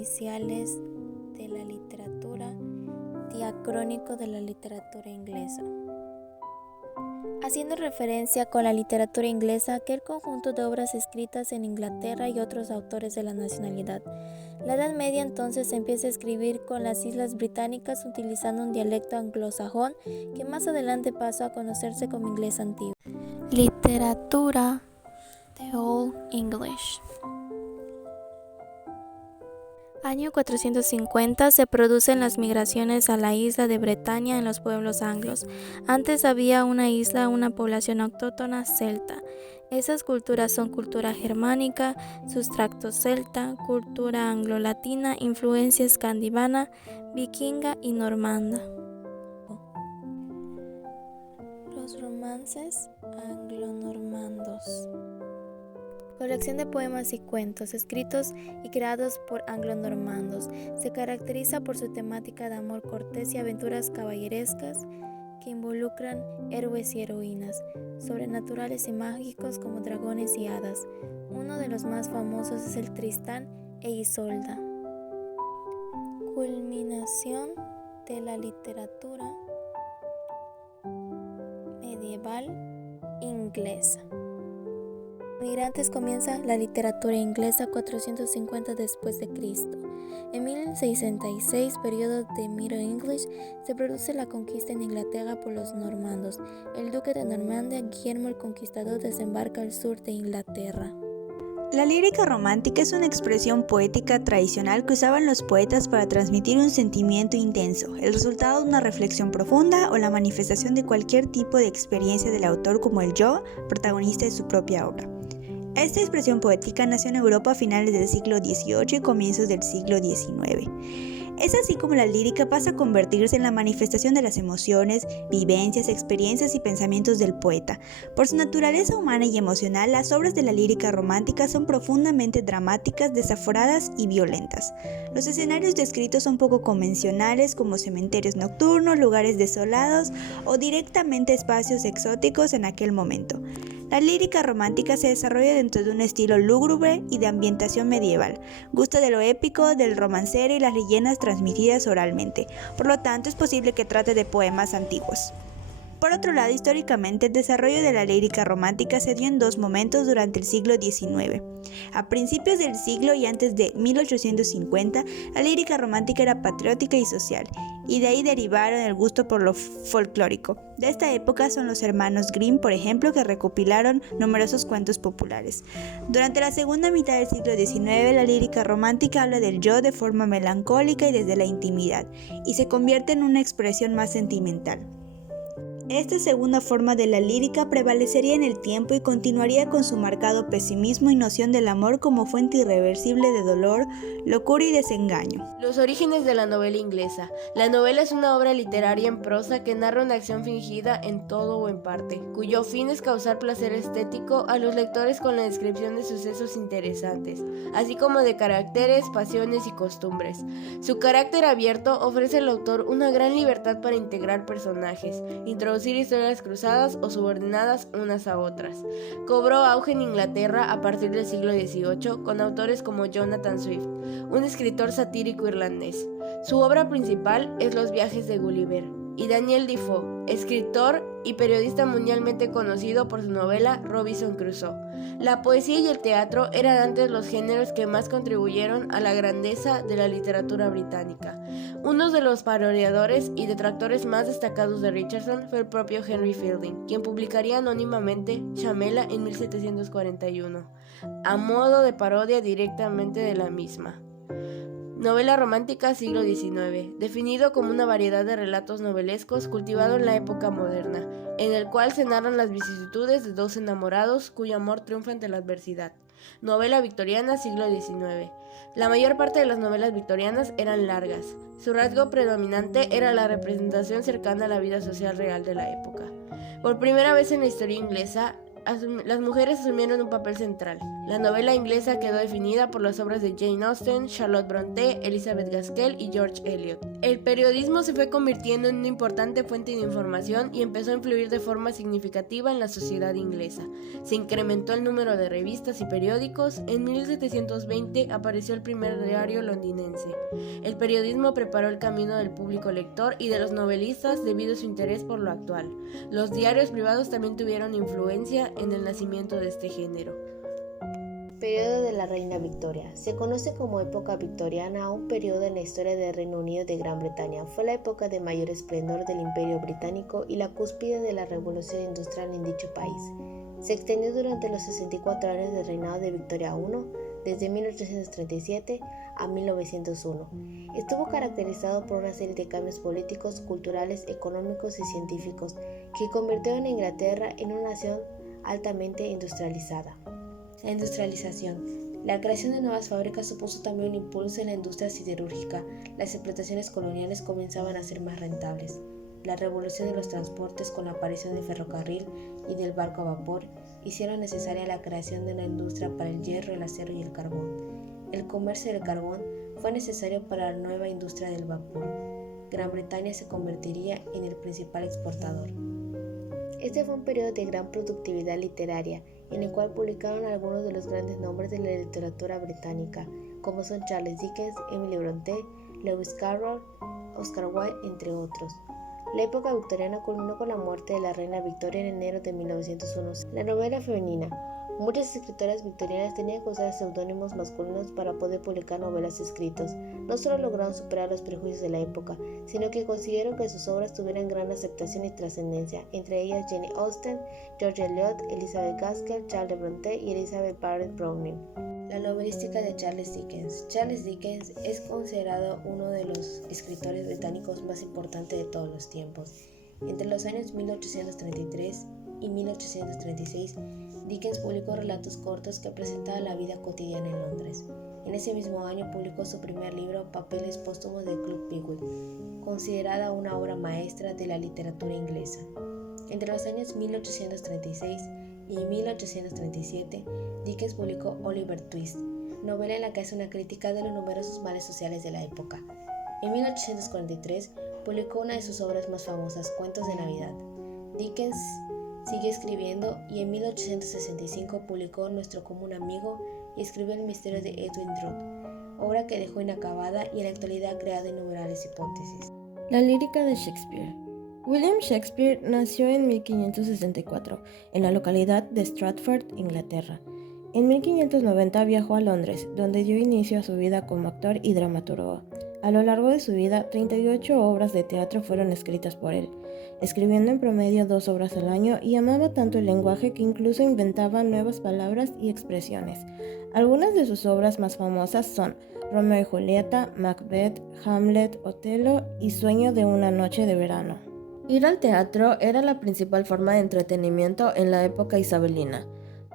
iniciales de la literatura, diacrónico de la literatura inglesa. Haciendo referencia con la literatura inglesa, aquel conjunto de obras escritas en Inglaterra y otros autores de la nacionalidad. La Edad Media entonces se empieza a escribir con las Islas Británicas utilizando un dialecto anglosajón que más adelante pasó a conocerse como inglés antiguo. Literatura de Old English. Año 450 se producen las migraciones a la isla de Bretaña en los pueblos anglos. Antes había una isla, una población autóctona celta. Esas culturas son cultura germánica, sustrato celta, cultura anglo-latina, influencia escandinava, vikinga y normanda. Los romances anglo-normandos. Colección de poemas y cuentos escritos y creados por anglo-normandos. Se caracteriza por su temática de amor cortés y aventuras caballerescas que involucran héroes y heroínas, sobrenaturales y mágicos como dragones y hadas. Uno de los más famosos es el Tristán e Isolda. Culminación de la literatura medieval inglesa. Migrantes comienza la literatura inglesa 450 después de Cristo. En 1066, periodo de Middle English, se produce la conquista en Inglaterra por los normandos. El duque de Normandía, Guillermo el Conquistador, desembarca al sur de Inglaterra. La lírica romántica es una expresión poética tradicional que usaban los poetas para transmitir un sentimiento intenso, el resultado de una reflexión profunda o la manifestación de cualquier tipo de experiencia del autor como el yo, protagonista de su propia obra. Esta expresión poética nació en Europa a finales del siglo XVIII y comienzos del siglo XIX. Es así como la lírica pasa a convertirse en la manifestación de las emociones, vivencias, experiencias y pensamientos del poeta. Por su naturaleza humana y emocional, las obras de la lírica romántica son profundamente dramáticas, desaforadas y violentas. Los escenarios descritos son poco convencionales, como cementerios nocturnos, lugares desolados o directamente espacios exóticos en aquel momento. La lírica romántica se desarrolla dentro de un estilo lúgubre y de ambientación medieval. Gusta de lo épico, del romancero y las leyendas transmitidas oralmente. Por lo tanto, es posible que trate de poemas antiguos. Por otro lado, históricamente, el desarrollo de la lírica romántica se dio en dos momentos durante el siglo XIX. A principios del siglo y antes de 1850, la lírica romántica era patriótica y social, y de ahí derivaron el gusto por lo folclórico. De esta época son los hermanos Grimm, por ejemplo, que recopilaron numerosos cuentos populares. Durante la segunda mitad del siglo XIX, la lírica romántica habla del yo de forma melancólica y desde la intimidad, y se convierte en una expresión más sentimental. Esta segunda forma de la lírica prevalecería en el tiempo y continuaría con su marcado pesimismo y noción del amor como fuente irreversible de dolor, locura y desengaño. Los orígenes de la novela inglesa. La novela es una obra literaria en prosa que narra una acción fingida en todo o en parte, cuyo fin es causar placer estético a los lectores con la descripción de sucesos interesantes, así como de caracteres, pasiones y costumbres. Su carácter abierto ofrece al autor una gran libertad para integrar personajes, introducir historias cruzadas o subordinadas unas a otras. Cobró auge en Inglaterra a partir del siglo XVIII con autores como Jonathan Swift, un escritor satírico irlandés. Su obra principal es Los viajes de Gulliver, y Daniel Defoe, escritor y periodista mundialmente conocido por su novela Robinson Crusoe. La poesía y el teatro eran antes los géneros que más contribuyeron a la grandeza de la literatura británica. Uno de los parodiadores y detractores más destacados de Richardson fue el propio Henry Fielding, quien publicaría anónimamente Shamela en 1741, a modo de parodia directamente de la misma. Novela romántica siglo XIX, definido como una variedad de relatos novelescos cultivado en la época moderna, en el cual se narran las vicisitudes de dos enamorados cuyo amor triunfa ante la adversidad. Novela victoriana siglo XIX. La mayor parte de las novelas victorianas eran largas. Su rasgo predominante era la representación cercana a la vida social real de la época. Por primera vez en la historia inglesa, las mujeres asumieron un papel central. La novela inglesa quedó definida por las obras de Jane Austen, Charlotte Brontë, Elizabeth Gaskell y George Eliot. El periodismo se fue convirtiendo en una importante fuente de información y empezó a influir de forma significativa en la sociedad inglesa. Se incrementó el número de revistas y periódicos. En 1720 apareció el primer diario londinense. El periodismo preparó el camino del público lector y de los novelistas debido a su interés por lo actual. Los diarios privados también tuvieron influencia en el nacimiento de este género. Periodo de la Reina Victoria. Se conoce como época victoriana a un periodo en la historia del Reino Unido de Gran Bretaña. Fue la época de mayor esplendor del Imperio Británico y la cúspide de la revolución industrial en dicho país. Se extendió durante los 64 años del reinado de Victoria I, desde 1837 a 1901. Estuvo caracterizado por una serie de cambios políticos, culturales, económicos y científicos que convirtieron a Inglaterra en una nación altamente industrializada. La industrialización. La creación de nuevas fábricas supuso también un impulso en la industria siderúrgica. Las explotaciones coloniales comenzaban a ser más rentables. La revolución de los transportes con la aparición del ferrocarril y del barco a vapor hicieron necesaria la creación de una industria para el hierro, el acero y el carbón. El comercio del carbón fue necesario para la nueva industria del vapor. Gran Bretaña se convertiría en el principal exportador. Este fue un periodo de gran productividad literaria, en el cual publicaron algunos de los grandes nombres de la literatura británica, como son Charles Dickens, Emily Brontë, Lewis Carroll, Oscar Wilde, entre otros. La época victoriana culminó con la muerte de la reina Victoria en enero de 1901. La novela femenina. Muchas escritoras victorianas tenían que usar seudónimos masculinos para poder publicar novelas escritas. No solo lograron superar los prejuicios de la época, sino que consiguieron que sus obras tuvieran gran aceptación y trascendencia, entre ellas Jane Austen, George Eliot, Elizabeth Gaskell, Charlotte Brontë y Elizabeth Barrett Browning. La novelística de Charles Dickens. Charles Dickens es considerado uno de los escritores británicos más importantes de todos los tiempos. Entre los años 1833 y 1836, Dickens publicó relatos cortos que presentaban la vida cotidiana en Londres. En ese mismo año publicó su primer libro, Papeles póstumos del Club Pickwick, considerada una obra maestra de la literatura inglesa. Entre los años 1836 y 1837, Dickens publicó Oliver Twist, novela en la que hace una crítica de los numerosos males sociales de la época. En 1843 publicó una de sus obras más famosas, Cuentos de Navidad. Dickens siguió escribiendo y en 1865 publicó Nuestro común amigo y escribió El misterio de Edwin Drood, obra que dejó inacabada y en la actualidad ha creado innumerables hipótesis. La lírica de Shakespeare. William Shakespeare nació en 1564 en la localidad de Stratford, Inglaterra. En 1590 viajó a Londres, donde dio inicio a su vida como actor y dramaturgo. A lo largo de su vida, 38 obras de teatro fueron escritas por él, escribiendo en promedio 2 obras al año, y amaba tanto el lenguaje que incluso inventaba nuevas palabras y expresiones. Algunas de sus obras más famosas son Romeo y Julieta, Macbeth, Hamlet, Otelo y Sueño de una noche de verano. Ir al teatro era la principal forma de entretenimiento en la época isabelina.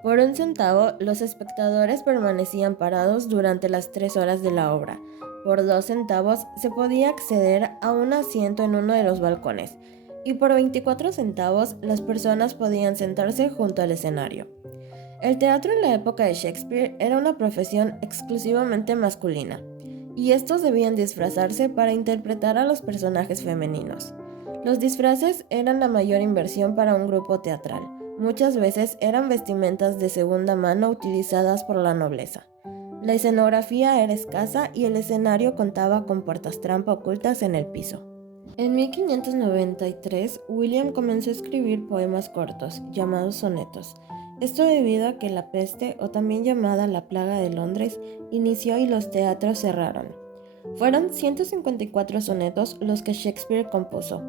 Por 1 centavo, los espectadores permanecían parados durante las 3 horas de la obra. Por 2 centavos se podía acceder a un asiento en uno de los balcones, y por 24 centavos las personas podían sentarse junto al escenario. El teatro en la época de Shakespeare era una profesión exclusivamente masculina, y estos debían disfrazarse para interpretar a los personajes femeninos. Los disfraces eran la mayor inversión para un grupo teatral. Muchas veces eran vestimentas de segunda mano utilizadas por la nobleza. La escenografía era escasa y el escenario contaba con puertas trampa ocultas en el piso. En 1593, William comenzó a escribir poemas cortos, llamados sonetos. Esto debido a que la peste, o también llamada la plaga de Londres, inició y los teatros cerraron. Fueron 154 sonetos los que Shakespeare compuso.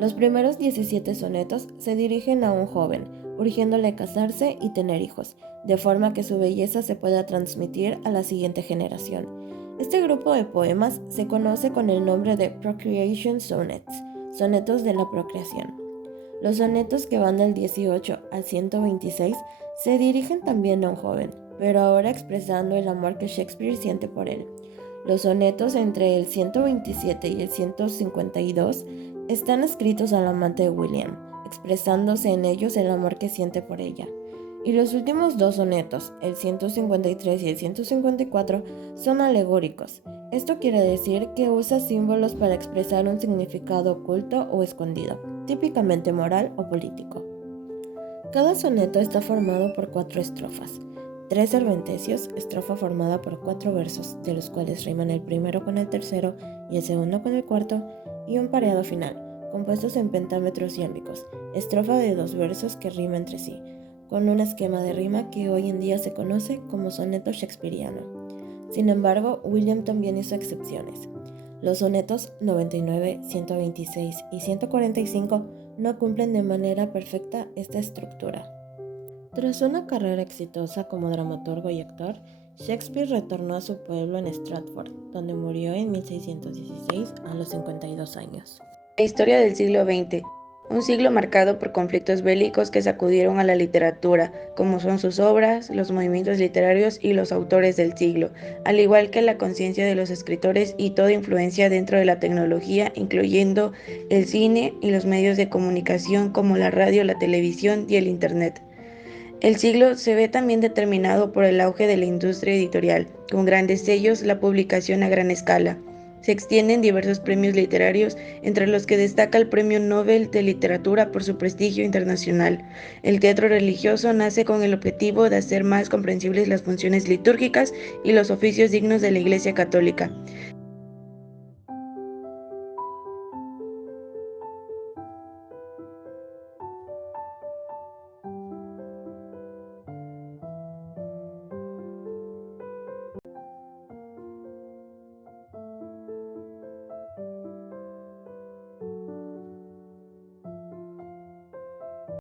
Los primeros 17 sonetos se dirigen a un joven, urgiéndole casarse y tener hijos, de forma que su belleza se pueda transmitir a la siguiente generación. Este grupo de poemas se conoce con el nombre de Procreation Sonnets, sonetos de la procreación. Los sonetos que van del 18 al 126 se dirigen también a un joven, pero ahora expresando el amor que Shakespeare siente por él. Los sonetos entre el 127 y el 152 están escritos al amante de William, expresándose en ellos el amor que siente por ella. Y los últimos dos sonetos, el 153 y el 154, son alegóricos. Esto quiere decir que usa símbolos para expresar un significado oculto o escondido, típicamente moral o político. Cada soneto está formado por 4 estrofas. 3 serventecios, estrofa formada por 4 versos, de los cuales riman el primero con el tercero y el segundo con el cuarto, y un pareado final, compuestos en pentámetros iámbicos, estrofa de 2 versos que rima entre sí, con un esquema de rima que hoy en día se conoce como soneto shakespeariano. Sin embargo, William también hizo excepciones. Los sonetos 99, 126 y 145 no cumplen de manera perfecta esta estructura. Tras una carrera exitosa como dramaturgo y actor, Shakespeare retornó a su pueblo en Stratford, donde murió en 1616 a los 52 años. La historia del siglo XX. Un siglo marcado por conflictos bélicos que sacudieron a la literatura, como son sus obras, los movimientos literarios y los autores del siglo, al igual que la conciencia de los escritores y toda influencia dentro de la tecnología, incluyendo el cine y los medios de comunicación como la radio, la televisión y el Internet. El siglo se ve también determinado por el auge de la industria editorial, con grandes sellos, la publicación a gran escala. Se extienden diversos premios literarios, entre los que destaca el Premio Nobel de Literatura por su prestigio internacional. El teatro religioso nace con el objetivo de hacer más comprensibles las funciones litúrgicas y los oficios dignos de la Iglesia Católica.